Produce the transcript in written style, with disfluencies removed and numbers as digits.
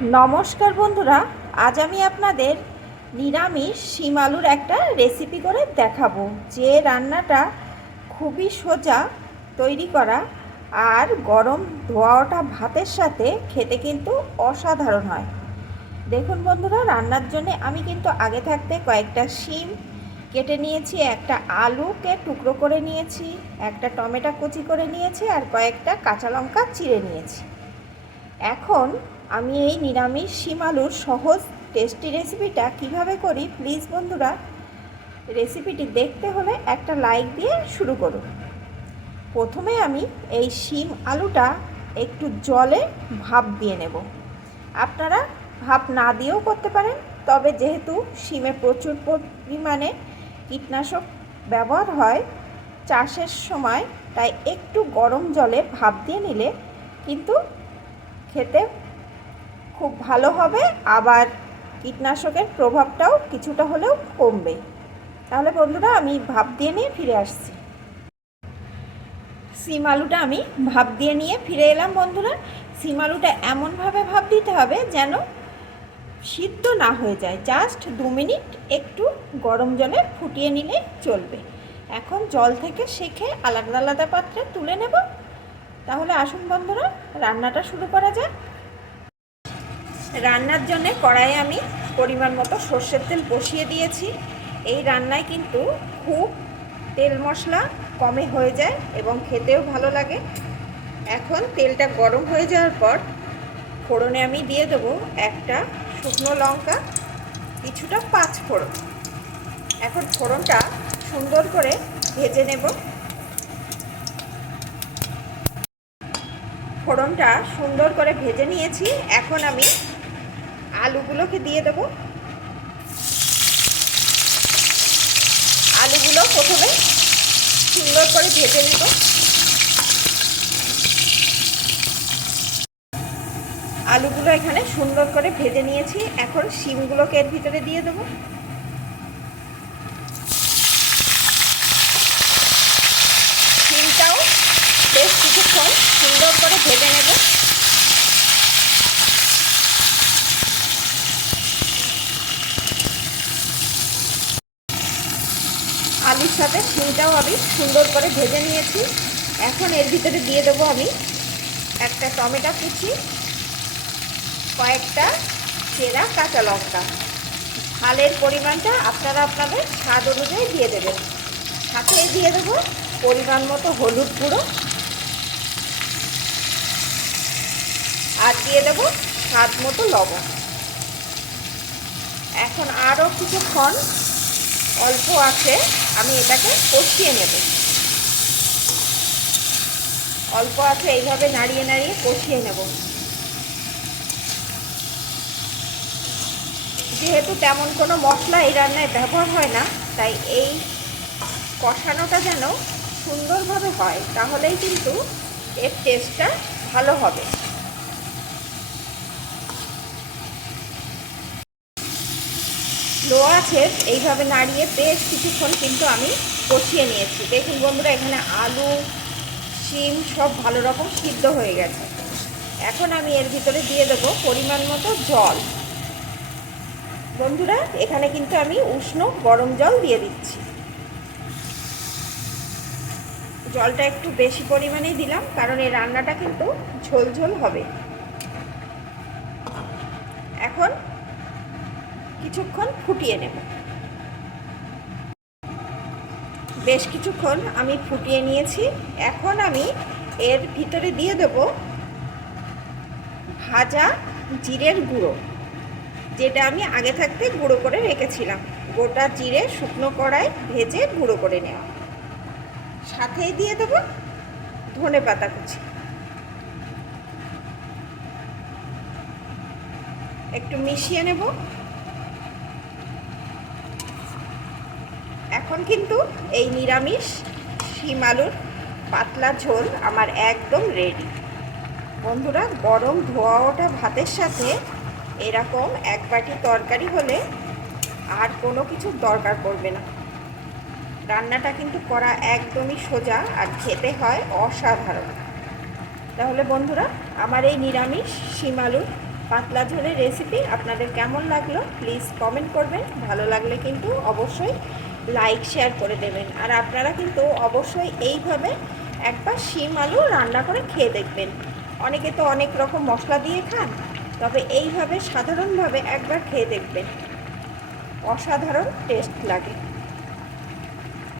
নমস্কার বন্ধুরা, আজ আমি আপনাদের নিরামিষ শিম আলুর একটা রেসিপি করে দেখাবো, যে রান্নাটা খুবই সোজা তৈরি করা আর গরম ধোয়া ওঠা ভাতের সাথে খেতে কিন্তু অসাধারণ হয়। দেখুন বন্ধুরা, রান্নার জন্য আমি কিন্তু আগে থাকতে কয়েকটা শিম কেটে নিয়েছি, একটা আলুকে টুকরো করে নিয়েছি, একটা টমেটো কুচি করে নিয়েছি আর কয়েকটা কাঁচা লঙ্কা চিড়ে নিয়েছি। এখন আমি এই নিরামিষ শিম আলুর সহজ টেস্টি রেসিপিটা কিভাবে করি, প্লিজ বন্ধুরা রেসিপিটি দেখতে হলে একটা লাইক দিয়ে শুরু করুন। প্রথমে আমি এই শিম আলুটা একটু জলে ভাপ দিয়ে নেব। আপনারা ভাপ না দিয়েও করতে পারেন, তবে যেহেতু শিমে প্রচুর পরিমাণে কীটনাশক ব্যবহার হয় চাষের সময়, তাই একটু গরম জলে ভাপ দিয়ে নিলে কিন্তু খেতে খুব ভালো হবে, আবার কীটনাশকের প্রভাবটাও কিছুটা হলেও কমবে। তাহলে বন্ধুরা, আমি ভাপ দিয়ে নিয়ে ফিরে আসছি। শিম আলুটা আমি ভাপ দিয়ে নিয়ে ফিরে এলাম। বন্ধুরা, শিম আলুটা এমনভাবে ভাপ দিতে হবে যেন সিদ্ধ না হয়ে যায়, জাস্ট 2 মিনিট একটু গরম জলে ফুটিয়ে নিলে চলবে। এখন জল থেকে সেঁকে আলাদা আলাদা পাত্রে তুলে নেব। তাহলে আসুন বন্ধুরা, রান্নাটা শুরু করা যাক। রান্নার জন্য কড়াইয়ে আমি পরিমাণ মতো সর্ষের তেল বসিয়ে দিয়েছি। এই রান্নায় কিন্তু খুব তেল মশলা কমে হয়ে যায় এবং খেতেও ভালো লাগে। এখন তেলটা গরম হয়ে যাওয়ার পর ফোড়নে আমি দিয়ে দেবো একটা শুকনো লঙ্কা, কিছুটা 5 ফোড়ন। এখন ফোড়নটা সুন্দর করে ভেজে নেব। ফোড়নটা সুন্দর করে ভেজে নিয়েছি। এখন আমি আলুগুলোকে দিয়ে দেবো। আলুগুলো প্রথমে সুন্দর করে ভেজে নেব। আলুগুলো এখানে সুন্দর করে ভেজে নিয়েছি। এখন শিমগুলোকে এর ভিতরে দিয়ে দেবো। শিমটাও বেশ কিছুক্ষণ সুন্দর করে ভেজে নেব। আলুর সাথে শিমটাও আমি সুন্দর করে ভেজে নিয়েছি। এখন এর ভিতরে দিয়ে দেবো আমি একটা টমেটো কুচি, কয়েকটা চেরা কাঁচা লঙ্কা। ঝালের পরিমাণটা আপনারা আপনাদের স্বাদ অনুযায়ী দিয়ে দেবেন। সাথে দিয়ে দেবো পরিমাণ মতো হলুদ গুঁড়ো আর দিয়ে দেবো স্বাদ মতো লবণ। এখন আরও কিছুক্ষণ অল্প আছে আমি এটাকে কষিয়ে নেব। অল্প আছে এইভাবে নাড়িয়ে নাড়িয়ে কষিয়ে নেব। যেহেতু তেমন কোনো মশলা এই রান্নায় ব্যবহার হয় না, তাই এই কষানোটা যেন সুন্দরভাবে হয়, তাহলেই কিন্তু এর টেস্টটা ভালো হবে। লো আছে এইভাবে নাড়িয়ে বেশ কিছুক্ষণ কিন্তু আমি কষিয়ে নিয়েছি। দেখুন বন্ধুরা, এখানে আলু শিম সব ভালো রকম সিদ্ধ হয়ে গেছে। এখন আমি এর ভিতরে দিয়ে দেবো পরিমাণ মতো জল। বন্ধুরা, এখানে কিন্তু আমি উষ্ণ গরম জল দিয়ে দিচ্ছি। জলটা একটু বেশি পরিমাণেই দিলাম, কারণ এই রান্নাটা কিন্তু ঝোল ঝোল হবে। এখন কিছুক্ষণ ফুটিয়ে নেব। বেশ কিছুক্ষণ আমি ফুটিয়ে নিয়েছি। এখন আমি এর ভিতরে দিয়ে দেব ভাজা জিরের গুঁড়ো, যেটা আমি আগে থাকতে গুঁড়ো করে রেখেছিলাম। গোটা জিরে শুকনো কড়াই ভেজে গুঁড়ো করে নেওয়া। সাথেই দিয়ে দেব ধনেপাতা কুচি। একটু মিশিয়ে নেব। এখন কিন্তু এই নিরামিষ শিম আলুর পাতলা ঝোল আমার একদম রেডি। বন্ধুরা, গরম ধোয়া ওঠা ভাতের সাথে এরকম এক বাটি তরকারি হলে আর কোনো কিছুর দরকার পড়বে না। রান্নাটা কিন্তু করা একদমই সোজা আর খেতে হয় অসাধারণ। তাহলে বন্ধুরা, আমার এই নিরামিষ শিম আলুর পাতলা ঝোলের রেসিপি আপনাদের কেমন লাগলো প্লিজ কমেন্ট করবেন। ভালো লাগলে কিন্তু অবশ্যই লাইক শেয়ার করে দেবেন। আর আপনারা কিন্তু অবশ্যই এইভাবে একবার শিম আলু রান্না করে খেয়ে দেখবেন। অনেকে তো অনেক রকম মশলা দিয়ে খান, তবে এইভাবে সাধারণভাবে একবার খেয়ে দেখবেন, অসাধারণ টেস্ট লাগে।